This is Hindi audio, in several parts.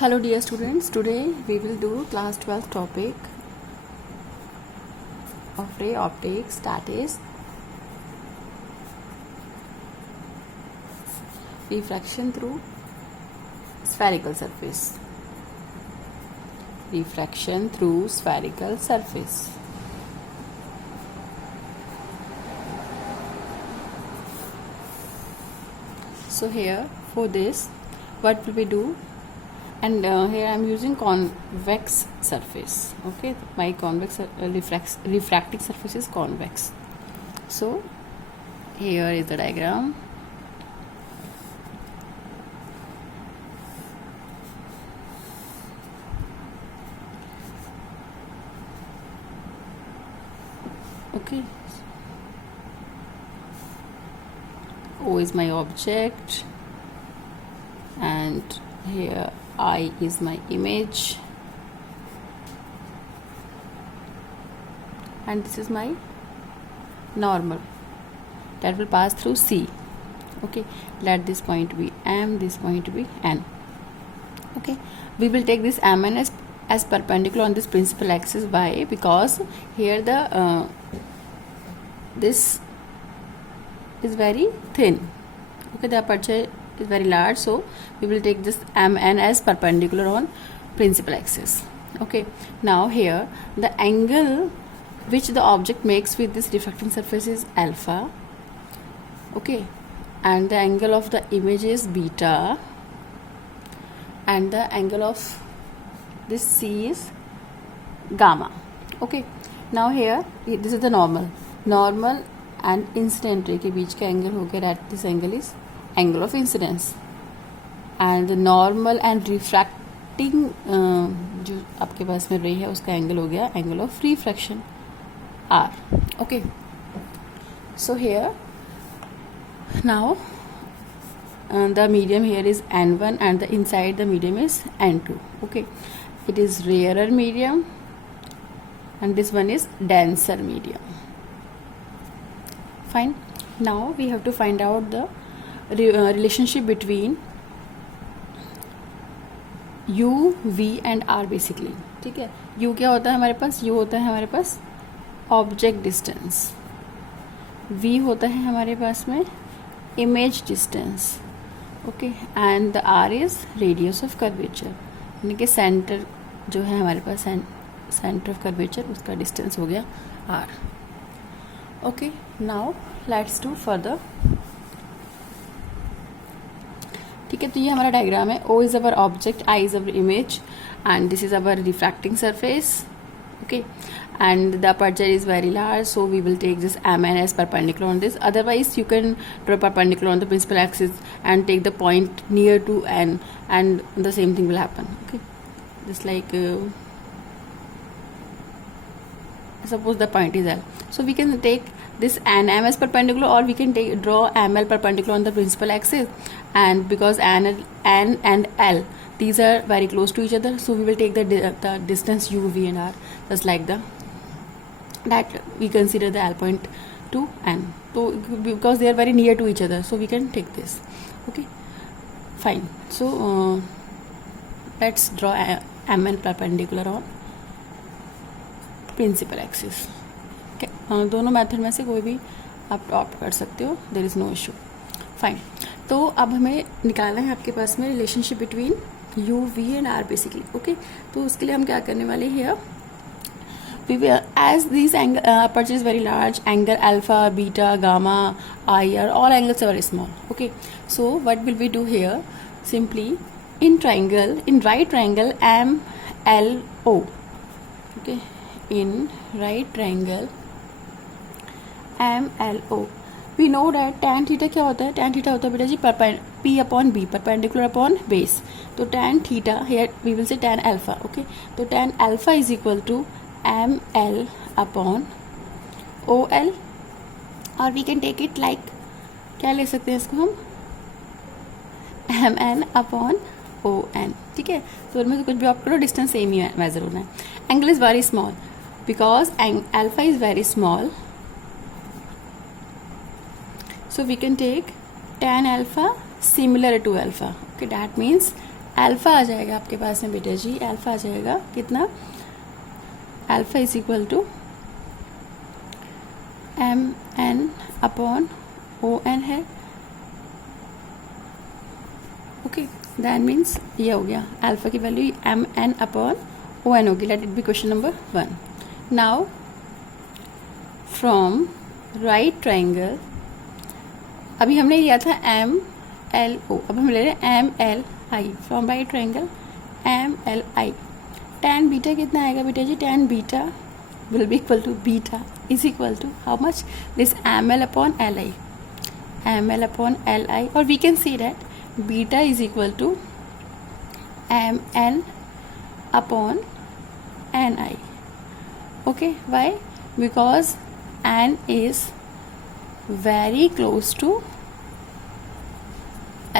Hello dear students, today we will do class 12 topic of ray optics, that is refraction through spherical surface. Refraction through spherical surface. So here for this what will we do? And here I am using convex surface. Okay, my convex refracting surface is convex. So here is the diagram. Okay, O is my object and here I is my image and this is my normal that will pass through C. Okay, let this point be M, this point be N. Okay, we will take this MN as perpendicular on this principal axis. Why? Because here the this is very thin. Okay, the aperture is very large, so we will take this MN as perpendicular on principal axis. Okay, now here the angle which the object makes with this refracting surface is alpha. Okay, and the angle of the image is beta and the angle of this C is gamma. Okay, now here this is the normal and incident ray के बीच का एंगल हो गया, that this angle is angle of incidence, and the normal and refracting जो आपके पास में रे है उसका एंगल हो गया angle of refraction R. Okay, so here now the medium here is N1 and the inside the medium is N2. Okay, it is rarer medium and this one is denser medium. Fine, now we have to find out the relationship between U, V and R basically. ठीक है, U क्या होता है हमारे पास? U होता है हमारे पास ऑब्जेक्ट डिस्टेंस, V होता है हमारे पास में image distance. Okay, and the R is radius of curvature, यानी कि सेंटर जो है हमारे पास सेंटर ऑफ कर्वेचर उसका डिस्टेंस हो गया R. Okay, now let's do further. ठीक है, तो ये हमारा डायग्राम है. O is our object, I is our image and this is our refracting surface. Okay, and the aperture is very large, so we will take this MN as perpendicular on this. Otherwise you can draw perpendicular on the principal axis and take the point near to N and the same thing will happen. Okay, just like suppose the point is L, so we can take this NM as perpendicular, or we can draw ML perpendicular on the principal axis, and because N and L these are very close to each other, so we will take the distance U, V and R just like that we consider the L point to N, so because they are very near to each other, so we can take this. Okay, fine, so let's draw MN perpendicular on principal axis. Okay, दोनों मेथड में से कोई भी आप ऑप्ट कर सकते हो, there is no issue. Fine, तो अब हमें निकालना है आपके पास में relationship between U, V and R basically. Okay, तो उसके लिए हम क्या करने वाले हैं? We will, as these aperture is very large, angle alpha, beta, gamma, I are all angles are very small. Okay, so what will we do here? Simply in right triangle MLO. Okay, in right triangle MLO, we know that tan theta क्या होता है? tan theta होता है बेटा जी P upon B, perpendicular upon base. तो tan theta here we will say tan alpha. Okay, तो tan alpha is equal to ML upon OL, और we can take it like क्या ले सकते हैं इसको हम MN upon ON. ठीक है, तो इनमें से कुछ भी आप करो, डिस्टेंस सेम ही मेजर होना है. Angle is very small because alpha is very small, so we can take tan alpha similar to alpha. Okay, that means alpha आ जाएगा आपके पास में बेटा जी, अल्फ़ा आ जाएगा कितना, alpha is equal to M N upon O N है। ओके, दैट मीन्स ये हो गया अल्फ़ा की value M N upon O N होगी। Let it be question number 1। Now from right triangle, अभी हमने लिया था एम एल ओ, अब हम ले रहे हैं M L I. From right triangle M L I, tan beta कितना आएगा बेटा जी, tan beta will be equal to beta is equal to how much, this M L upon L I, M L upon L I, और we can see that beta is equal to M N upon N I. Okay, why, because N is very close to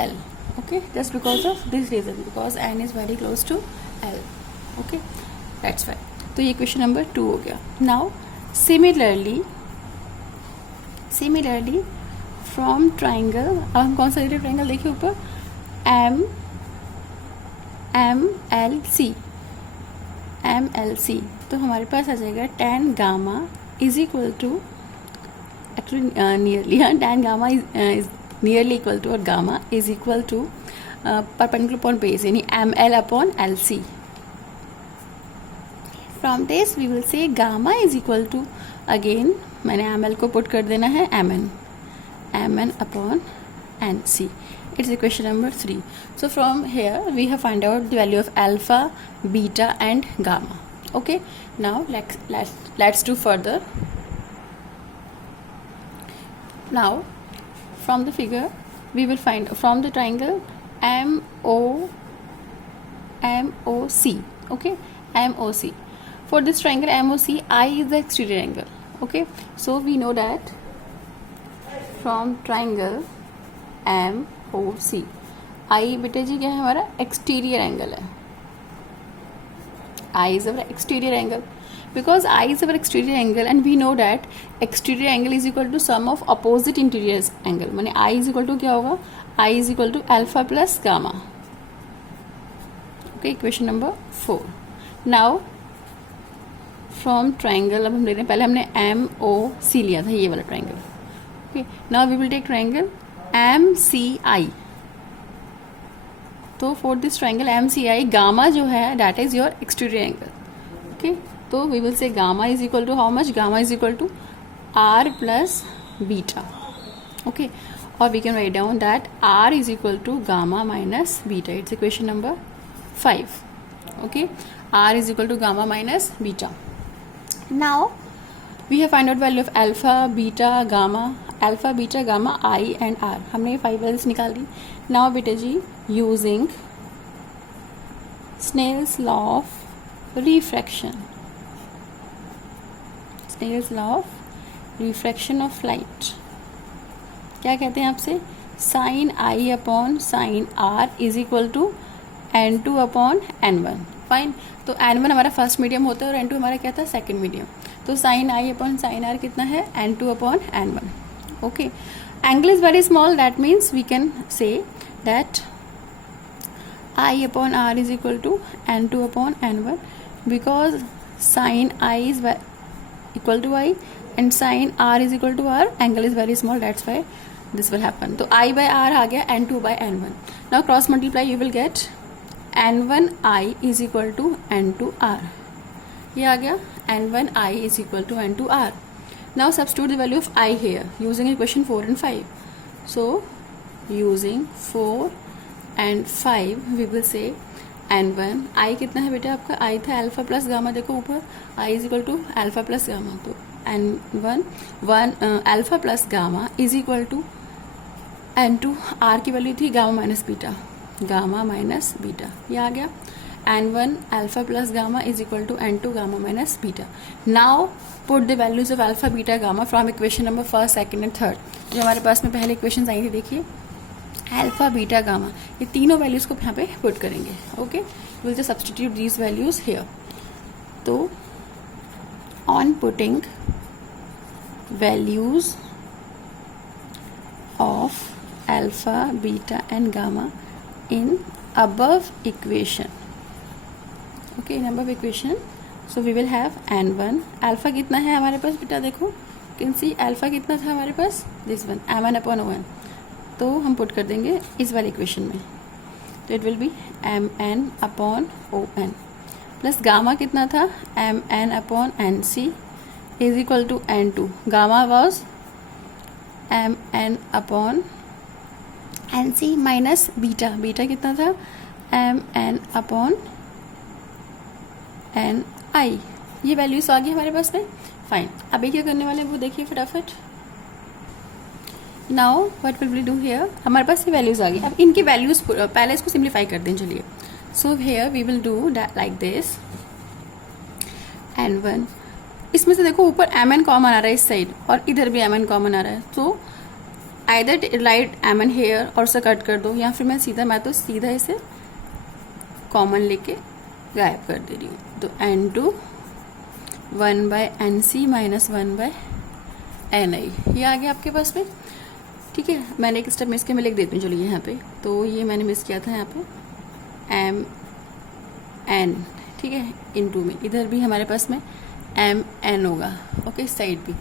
L. Okay, just because of this reason, because n is very close to L. Okay, that's why. तो ये क्वेश्चन नंबर 2 हो गया। नाउ सिमिलरली फ्रॉम ट्राइंगल, अब हम कौन सा ट्राइंगल देखिए ऊपर, एम एल सी, तो हमारे पास आ जाएगा tan gamma is equal to, actually nearly tan gamma is nearly equal to, or gamma is equal to perpendicular upon base, यानी ml upon lc. From this we will say gamma is equal to, again मैंने ml को पुट कर देना है mn upon nc. It's equation number 3. So from here we have find out the value of alpha, beta and gamma. Okay, now let's do further. Now from the figure we will find from the triangle MOC. Okay, MOC. For this triangle MOC, I is the exterior angle. Okay, so we know that from triangle MOC, I बेटे जी क्या है हमारा, एक्सटीरियर एंगल है। I is our exterior angle. Because I is our exterior angle and we know that exterior angle is equal to sum of opposite interior angle, माने I is equal to क्या होगा, I is equal to alpha plus gamma. Okay, equation number 4. Now from triangle, अब हम ले रहे हैं, पहले हमने MOC लिया था, ये वाला triangle. Okay, now we will take triangle MCI. तो for this triangle MCI, gamma जो है that is your exterior angle. Okay, तो we will say gamma is equal to how much, gamma is equal to r plus beta. Okay, or we can write down that r is equal to gamma minus beta. It's equation number 5. Okay, r is equal to gamma minus beta. Now we have find out value of alpha, beta, gamma, alpha, beta, gamma, I and r. हमने ये 5 values निकाल दी. Now बेटे जी using Snell's law of refraction, Snell's law of refraction of light, क्या कहते हैं आपसे, sine i upon sine r is equal to n2 upon n1. Fine, तो n1 हमारा फर्स्ट मीडियम होता है और n2 हमारा क्या था, सेकंड मीडियम. तो sine i upon sine r कितना है, n2 upon n1. Okay, angle is very small, that means we can say that I upon r is equal to n2 upon n1, because sin I is equal to I and sin r is equal to r, angle is very small, that's why this will happen. तो I by r आ गया n2 by n1. Now cross multiply, you will get n1 I is equal to n2 r. ये आ गया n1 I is equal to n2 r. Now substitute the value of I here using equation 4 and 5. So using 4 and 5 we will say n1 I कितना है बेटा आपका, I था अल्फा प्लस गामा, देखो ऊपर I is equal to alpha plus gamma, तो n1 alpha plus gamma is equal to n2, r की वैल्यू थी gamma minus beta, gamma minus beta, ये आ गया n1 alpha plus gamma is equal to n2 gamma minus beta. Now put the values of alpha beta gamma from equation number first, second and third. जो हमारे पास में पहले इक्वेशन आई थी, देखिए अल्फा बीटा गामा, ये तीनों वैल्यूज को यहाँ पे पुट करेंगे. Okay, will just substitute these values here. तो on putting values of alpha beta and gamma in above equation. Okay, in above equation, so we will have n1. Alpha कितना है हमारे पास बेटा, देखो कैन सी अल्फा कितना था हमारे पास, दिस वन mn/on, तो हम पुट कर देंगे इस वाले इक्वेशन में, तो it will be mn/on plus gamma कितना था mn/nc is equal to n2. Gamma was mn/nc minus beta, beta कितना था mn/ni. ये वैल्यूज आ गई हमारे पास में. फाइन, अभी क्या करने वाले हैं वो देखिए फटाफट. Now what will we do here, हमारे पास ये वैल्यूज आ गई. अब इनकी वैल्यूज पहले इसको सिंप्लीफाई कर दें. चलिए, so here we will do like this. n1, इसमें से देखो ऊपर mn कॉमन आ रहा है इस साइड और इधर भी mn कॉमन आ रहा है, तो आइदर राइट mn हेयर और उसे कट कर दो, या फिर मैं तो सीधा इसे कॉमन लेके गायब कर दे रही हूँ. तो n2 1/nc माइनस 1/ni ये आ गया आपके पास में. ठीक है, मैंने एक स्टेप मिस किया, मैं लिख देती हूँ. चलिए यहाँ पे, तो ये मैंने मिस किया था यहाँ पे mn. ठीक है, इनटू में इधर भी हमारे पास में mn होगा. ओके, इस साइड भी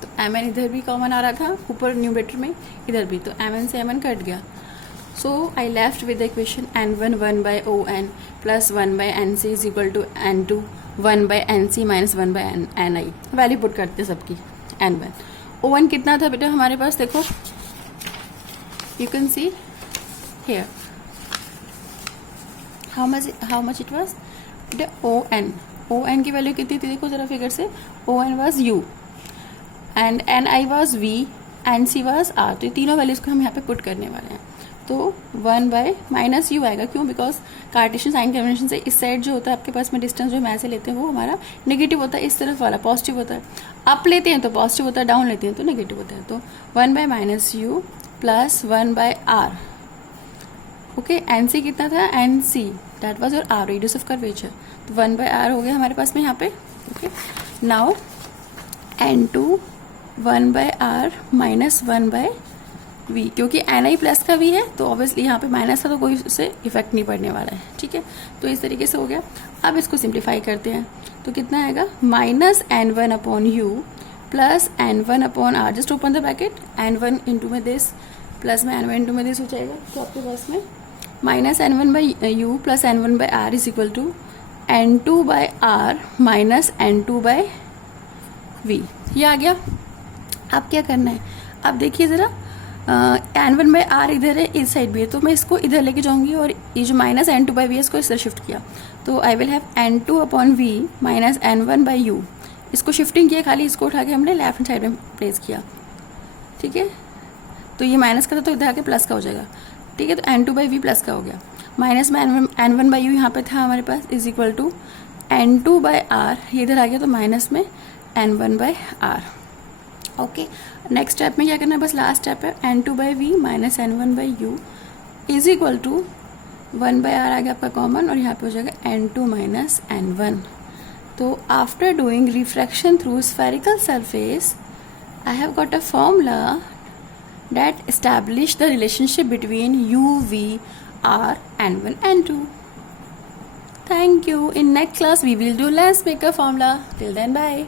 तो mn इधर भी कॉमन आ रहा था ऊपर न्यूमरेटर में, इधर भी, तो mn से mn कट गया. So I left with the equation n1 1/on plus 1/nc is equal to n2 1/nc minus 1/ni. Value put करते हैं सबकी. n1 on कितना था बेटा हमारे पास, देखो you can see here how much it was बेटा. on की वैल्यू कितनी थी, देखो जरा फिगर से. on was u and ni was v and c was r. तो ये तीनों वैल्यूज को हम यहाँ पे पुट करने वाले हैं. तो 1/-u आएगा. क्यों, बिकॉज कार्टेशियन साइन कन्वेंशन से इस साइड जो होता है आपके पास में डिस्टेंस जो हम ऐसे लेते हैं वो हमारा नेगेटिव होता है, इस तरफ वाला पॉजिटिव होता है. अप लेते हैं तो पॉजिटिव होता है, डाउन लेते हैं तो नेगेटिव होता है. तो 1/-u plus 1/r. Okay, nc कितना था, nc that was your r, radius of curvature. तो 1/r हो गया हमारे पास में यहाँ पे. Okay, now n2 1/r minus 1/v, क्योंकि ni प्लस का v है तो ऑब्वियसली यहाँ पे माइनस था तो कोई उससे इफेक्ट नहीं पड़ने वाला है. ठीक है, तो इस तरीके से हो गया. अब इसको सिंप्लीफाई करते हैं, तो कितना आएगा minus n1/u plus n1/r. Just open the bracket, n1 into में दिस प्लस में n1 इंटू में दिस हो जाएगा. तो आपके पास में minus n1/u plus n1/r is equal to n2/r minus n2/v. ये आ गया. अब क्या करना है, अब देखिए ज़रा, n1/r इधर है, इस साइड भी है, तो मैं इसको इधर लेके जाऊंगी और ये जो माइनस n2/v है इसको इस तरह शिफ्ट किया, तो I will have n2/v minus n1/u. इसको शिफ्टिंग किया, खाली इसको उठा के हमने लेफ्ट हैंड साइड में प्लेस किया. ठीक है, तो ये माइनस का था तो इधर आके प्लस का हो जाएगा. ठीक है, तो n2/v प्लस का हो गया. माइनस में n1/u यहाँ पे था हमारे पास इज इक्वल टू n2/r, ये इधर आ गया तो माइनस में n1/r. ओके, नेक्स्ट स्टेप में क्या करना है, बस लास्ट स्टेप है. n2/v minus n1/u is equal to 1/r आ गया आपका कॉमन, और यहाँ पे हो जाएगा n2 माइनस n1. तो after doing refraction through spherical surface I have got a formula that establish the relationship between u, v, r, n1, n2. Thank you. In next class we will do lens maker formula. Till then, bye.